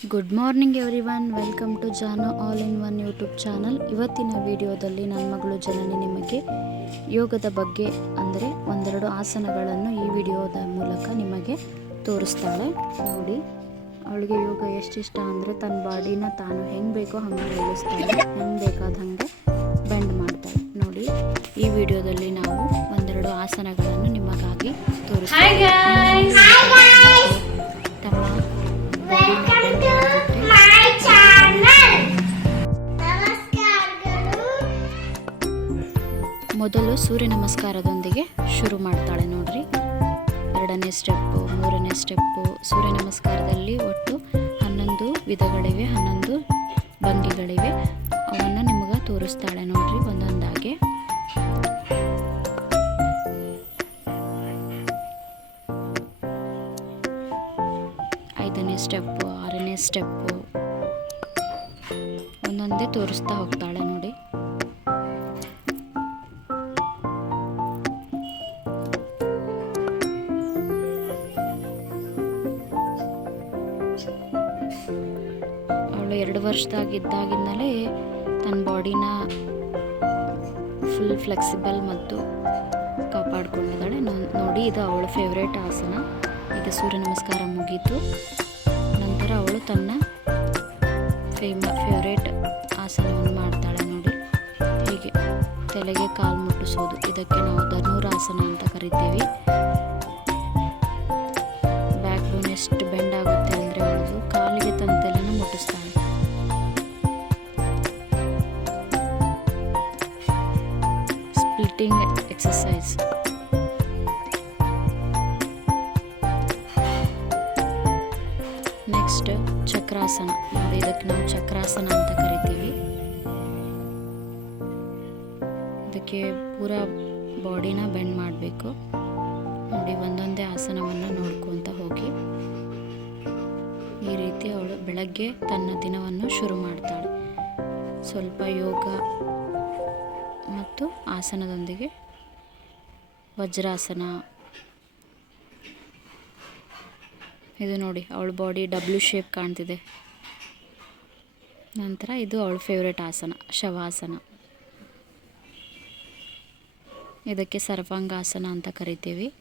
Good morning everyone welcome to Jano all in one YouTube channel ಇವತ್ತಿನ ವಿಡಿಯೋದಲ್ಲಿ ನನ್ನ ಮಗಳು ಜನನಿ ನಿಮಗೆ ಯೋಗದ ಬಗ್ಗೆ ಅಂದರೆ ಒಂದೆರಡು ಆಸನಗಳನ್ನು ಈ ವಿಡಿಯೋದ ಮೂಲಕ ನಿಮಗೆ ತೋರಿಸ್ತಾಳೆ. ನೋಡಿ, ಅವಳಿಗೆ ಯೋಗ ಎಷ್ಟಿಷ್ಟ ಅಂದರೆ ತನ್ನ ಬಾಡಿನ ತಾನು ಹೆಂಗೆ ಬೇಕೋ ಹಂಗೆ ಬೆಳೆಸ್ತಾಳೆ. ಹೆಂಗೆ ಬೇಕಾದ ಹಾಗೆ ಬೆಂಡ್ ಮಾಡ್ತಾಳೆ. ನೋಡಿ, ಈ ವಿಡಿಯೋದಲ್ಲಿ ನಾವು ಒಂದೆರಡು ಆಸನಗಳನ್ನು ನಿಮಗಾಗಿ ತೋರಿಸ್ತೀವಿ. ಮೊದಲು ಸೂರ್ಯ ನಮಸ್ಕಾರದೊಂದಿಗೆ ಶುರು ಮಾಡ್ತಾಳೆ ನೋಡ್ರಿ. ಎರಡನೇ ಸ್ಟೆಪ್ಪು ಮೂರನೇ ಸ್ಟೆಪ್ಪು ಸೂರ್ಯ ನಮಸ್ಕಾರದಲ್ಲಿ ಒಟ್ಟು ಹನ್ನೊಂದು ವಿಧಗಳಿವೆ, ಹನ್ನೊಂದು ಭಂಗಿಗಳಿವೆ. ಅವನ್ನು ನಿಮಗೆ ತೋರಿಸ್ತಾಳೆ ನೋಡ್ರಿ ಒಂದೊಂದಾಗಿ. ಐದನೇ ಸ್ಟೆಪ್ಪು ಆರನೇ ಸ್ಟೆಪ್ಪು ಒಂದೊಂದೇ ತೋರಿಸ್ತಾ ಹೋಗ್ತಾಳೆ ನೋಡಿ. ಅವಳು ಎರಡು ವರ್ಷದಾಗಿದ್ದಾಗಿಂದಲೇ ತನ್ನ ಬಾಡಿನ ಫುಲ್ ಫ್ಲೆಕ್ಸಿಬಲ್ ಮತ್ತು ಕಾಪಾಡ್ಕೊಂಡಿದ್ದಾಳೆ. ನೋಡಿ, ಇದು ಅವಳ ಫೇವ್ರೇಟ್ ಆಸನ. ಇದು ಸೂರ್ಯ ನಮಸ್ಕಾರ ಮುಗೀತು. ನಂತರ ಅವಳು ತನ್ನ ಫೇಮ ಫೇವ್ರೇಟ್ ಆಸನವನ್ನು ಮಾಡ್ತಾಳೆ ನೋಡಿ. ಹೀಗೆ ತಲೆಗೆ ಕಾಲು ಮುಟ್ಟಿಸೋದು. ಇದಕ್ಕೆ ನಾವು ಧನುರಾಸನ ಅಂತ ಕರಿತೀವಿ. ಬ್ಯಾಕ್ ಬೋನ್ ಎಷ್ಟು bend splitting exercise next chakrasana ಇದಕ್ಕೆ ನಾವು ಚಕ್ರಾಸನ ಅಂತ ಕರಿತೀವಿ. ಇದಕ್ಕೆ ಪೂರ ಬಾಡಿನ ಬೆಂಡ್ ಮಾಡಬೇಕು. ನೋಡಿ, ಒಂದೊಂದೇ ಆಸನವನ್ನು ನೋಡ್ಕೊತ ಹೋಗಿ. ಈ ರೀತಿ ಅವಳು ಬೆಳಗ್ಗೆ ತನ್ನ ದಿನವನ್ನು ಶುರು ಮಾಡ್ತಾಳೆ. ಸ್ವಲ್ಪ ಯೋಗ ಮತ್ತು ಆಸನದೊಂದಿಗೆ ವಜ್ರಾಸನ. ಇದು ನೋಡಿ, ಅವಳ ಬಾಡಿ ಡಬ್ಲ್ಯೂ ಶೇಪ್ ಕಾಣ್ತಿದೆ. ನಂತರ ಇದು ಅವಳ ಫೇವ್ರೆಟ್ ಆಸನ, ಶವಾಸನ. ಇದಕ್ಕೆ ಸರ್ವಾಂಗಾಸನ ಅಂತ ಕರಿತೀವಿ.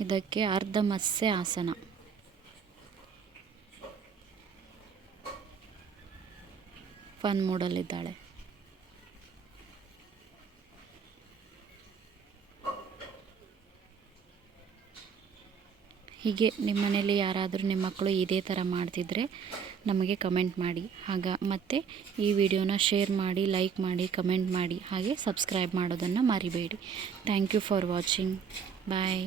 ಇದಕ್ಕೆ ಅರ್ಧ ಮತ್ಸ್ಯ ಆಸನ. ಫನ್ ಮೂಡಲ್ಲಿದ್ದಾಳೆ. ಹೀಗೆ ನಿಮ್ಮ ಮನೇಲಿ ಯಾರಾದರೂ ನಿಮ್ಮ ಮಕ್ಕಳು ಇದೇ ಥರ ಮಾಡ್ತಿದ್ರೆ ನಮಗೆ ಕಮೆಂಟ್ ಮಾಡಿ. ಆಗ ಮತ್ತು ಈ ವಿಡಿಯೋನ ಶೇರ್ ಮಾಡಿ, ಲೈಕ್ ಮಾಡಿ, ಕಮೆಂಟ್ ಮಾಡಿ, ಹಾಗೆ ಸಬ್ಸ್ಕ್ರೈಬ್ ಮಾಡೋದನ್ನು ಮರಿಬೇಡಿ. Thank you for watching. Bye.